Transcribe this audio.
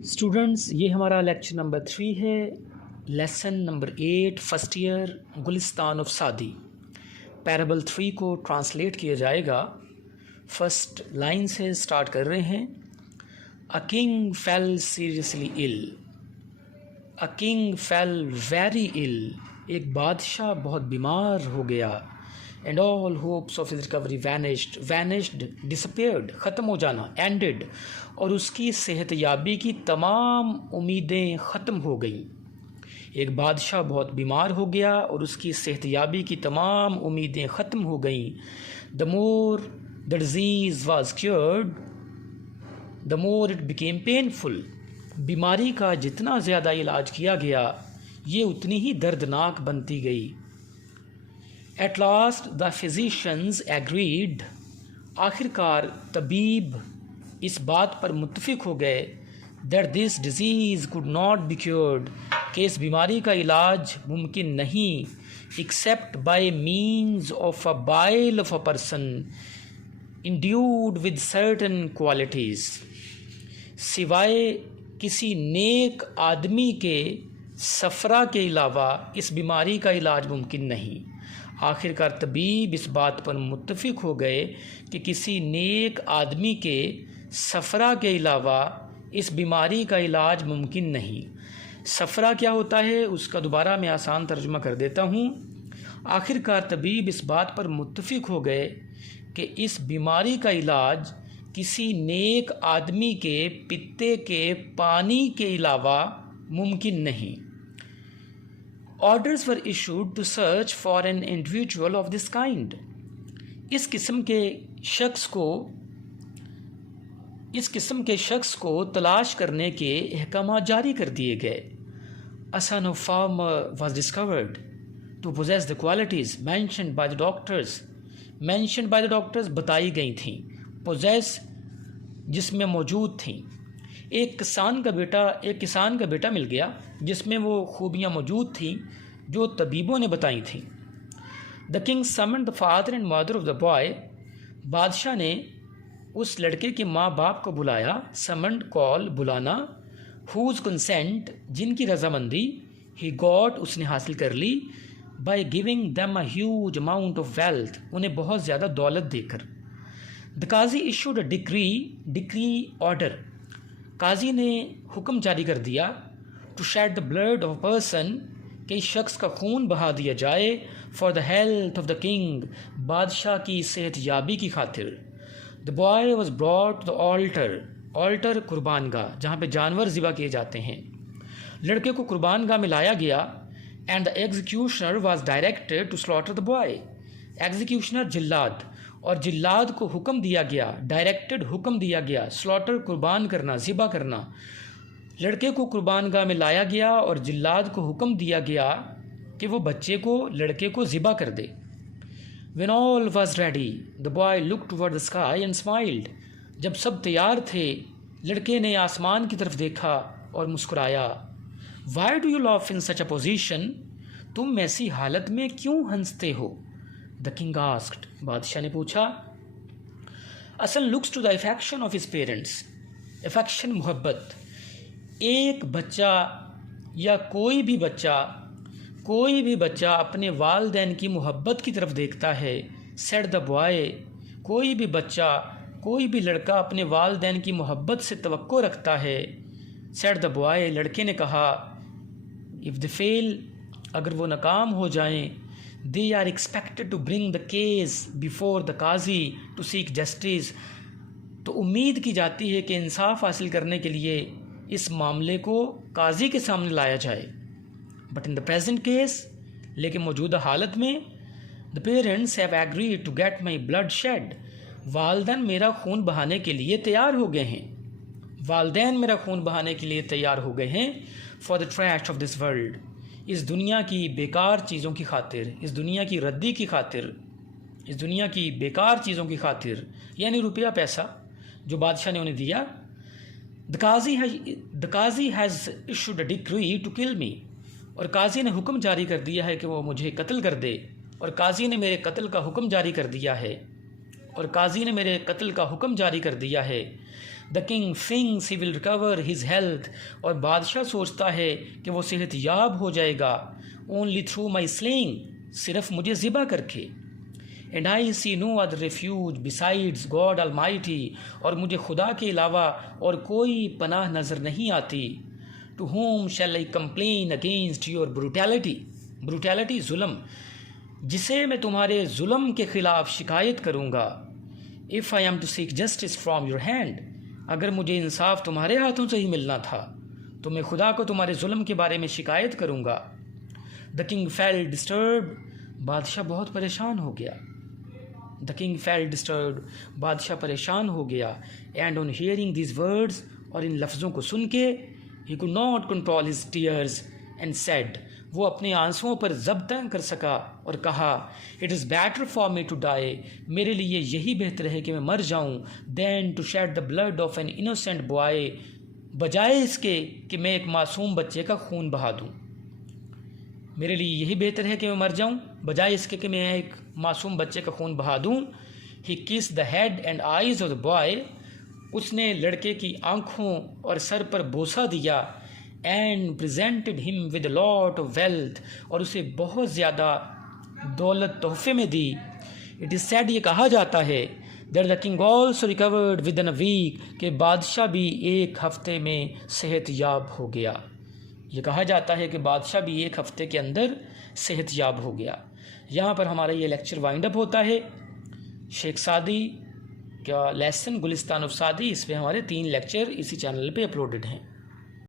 Students, ये हमारा lecture number 3 है, lesson number 8 first year Gulistan of Saadi. Parable 3 को ट्रांसलेट किया जाएगा। फर्स्ट लाइन से स्टार्ट कर रहे हैं। A king fell seriously ill. A king fell very ill. एक बादशाह बहुत बीमार हो गया। And all hopes of his recovery vanished disappeared, ख़त्म हो जाना, एंडेड, और उसकी सेहतयाबी की तमाम उम्मीदें ख़त्म हो गईं। एक बादशाह बहुत बीमार हो गया और उसकी सेहतयाबी की तमाम उम्मीदें ख़त्म हो गईं। The more the disease was cured the more it became painful. बीमारी का जितना ज़्यादा इलाज किया गया ये उतनी ही दर्दनाक बनती गई। At last the physicians agreed. आखिरकार तबीब इस बात पर मुत्तफिक हो गए that this disease could not be cured, कि इस बीमारी का इलाज मुमकिन नहीं, except by means of a bile of a person endued with certain qualities, सिवाय किसी नेक आदमी के सफ़रा के अलावा इस बीमारी का इलाज मुमकिन नहीं। आखिरकार तबीब इस बात पर मुत्तफिक हो गए कि किसी नेक आदमी के सफ़रा के अलावा इस बीमारी का इलाज मुमकिन नहीं। सफ़रा क्या होता है उसका दोबारा मैं आसान तर्जुमा कर देता हूँ। आखिरकार तबीब इस बात पर मुत्तफिक हो गए कि इस बीमारी का इलाज किसी नेक आदमी के पित्ते के पानी के अलावा मुमकिन नहीं। Orders were issued to search for an individual of this kind. इस किस्म के शख्स को तलाश करने के अहकाम जारी कर दिए गए। A son of farmer was discovered to possess the qualities mentioned by the doctors. Mentioned by the doctors बताई गई थीं, possess जिसमें मौजूद थीं। एक किसान का बेटा मिल गया जिसमें वो खूबियाँ मौजूद थीं जो तबीबों ने बताई थीं। The king summoned the father and mother of the boy. बादशाह ने उस लड़के के माँ बाप को बुलाया। समन्ड कॉल, बुलाना। हुज कंसेंट, जिनकी रजामंदी। ही गॉट, उसने हासिल कर ली। By giving them a huge amount of wealth, उन्हें बहुत ज़्यादा दौलत देकर। The qazi issued a decree order. काजी ने हुक्म जारी कर दिया to shed the blood of person, कि इस शख्स का खून बहा दिया जाए। For the health of the king, बादशाह की सेहत याबी की खातिर। The boy was brought to the altar कुर्बानगाह, जहाँ पे जानवर ज़िबा किए जाते हैं। लड़के को कुर्बानगाह में लाया गया। And the executioner was directed to slaughter the boy. Executioner जिल्लाद, और जिल्लाद को हुक्म दिया गया, डायरेक्टेड हुक्म दिया गया, स्लॉटर कुर्बान करना, ज़िबा करना। लड़के को कुर्बानगाह में लाया गया और जिल्लाद को हुक्म दिया गया कि वो लड़के को ज़िबा कर दे। When all was ready, the boy looked toward the sky and smiled. जब सब तैयार थे लड़के ने आसमान की तरफ देखा और मुस्कुराया। Why do you laugh in such a position? तुम ऐसी हालत में क्यों हंसते हो? The king asked. बादशाह ने पूछा। A son looks to the affection of his parents. Affection, मोहब्बत। एक बच्चा या कोई भी बच्चा अपने वालिदैन की मोहब्बत की तरफ देखता है। सेड द बॉय, कोई भी लड़का अपने वालिदैन की मोहब्बत से तवक्को रखता है। सेड द बॉय, लड़के ने कहा। इफ़ द फेल, अगर वो नाकाम हो जाएं, they are expected to bring the case before the qazi to seek justice, तो उम्मीद की जाती है कि इंसाफ हासिल करने के लिए इस मामले को काजी के सामने लाया जाए। But in the present case, लेकिन मौजूदा हालत में, the parents have agreed to get my blood shed. वालिदैन मेरा खून बहाने के लिए तैयार हो गए हैं। For the trash of this world, इस दुनिया की बेकार चीज़ों की खातिर, इस दुनिया की रद्दी की खातिर, इस दुनिया की बेकार चीज़ों की खातिर, यानी रुपया पैसा जो बादशाह ने उन्हें दिया। The qazi has issued a decree to kill me, और काजी ने हुक्म जारी कर दिया है कि वो मुझे कत्ल कर दे। और काजी ने मेरे कत्ल का हुक्म जारी कर दिया है। The king thinks he will recover his health, और बादशाह सोचता है कि वो सेहत याब हो जाएगा ओनली थ्रू माई स्लेइंग, सिर्फ मुझे ज़िबा करके। And I see no other refuge besides God Almighty, और मुझे खुदा के अलावा और कोई पनाह नज़र नहीं आती। To whom shall I complain against your brutality, brutality जुल्म, जिसे मैं तुम्हारे जुल्म के ख़िलाफ़ शिकायत करूँगा। If I am to seek justice from your hand, अगर मुझे इंसाफ तुम्हारे हाथों से ही मिलना था तो मैं खुदा को तुम्हारे जुल्म के बारे में शिकायत करूँगा। द किंग फेल डिस्टर्ब, बादशाह बहुत परेशान हो गया। द किंग फेल डिस्टर्ब, बादशाह परेशान हो गया। And on hearing this words, और इन लफ्ज़ों को सुन के, he could not control his tears and said, वो अपने आंसुओं पर ज़ब्त न कर सका और कहा, it is better for me to die, मेरे लिए यही बेहतर है कि मैं मर जाऊं, then to shed the blood of an innocent boy, बजाय इसके कि मैं एक मासूम बच्चे का खून बहा दूं। मेरे लिए यही बेहतर है कि मैं मर जाऊं, बजाय इसके कि मैं एक मासूम बच्चे का खून बहा दूं। ही किस the head and eyes of the boy, उसने लड़के की आँखों और सर पर बोसा दिया। And presented him with lot of wealth, और उसे बहुत ज़्यादा दौलत तोहफे में दी। इट इज़ सेड, ये कहा जाता है, that the king also recovered within a week, कि बादशाह भी एक हफ्ते में सेहत याब हो गया। ये कहा जाता है कि बादशाह भी एक हफ्ते के अंदर सेहत याब हो गया। यहाँ पर हमारा ये लेक्चर वाइंड अप होता है। शेख सादी का लेसन गुलिस्तान ऑफ सादी, इस पर हमारे 3 लेक्चर इसी चैनल पे अपलोडेड हैं।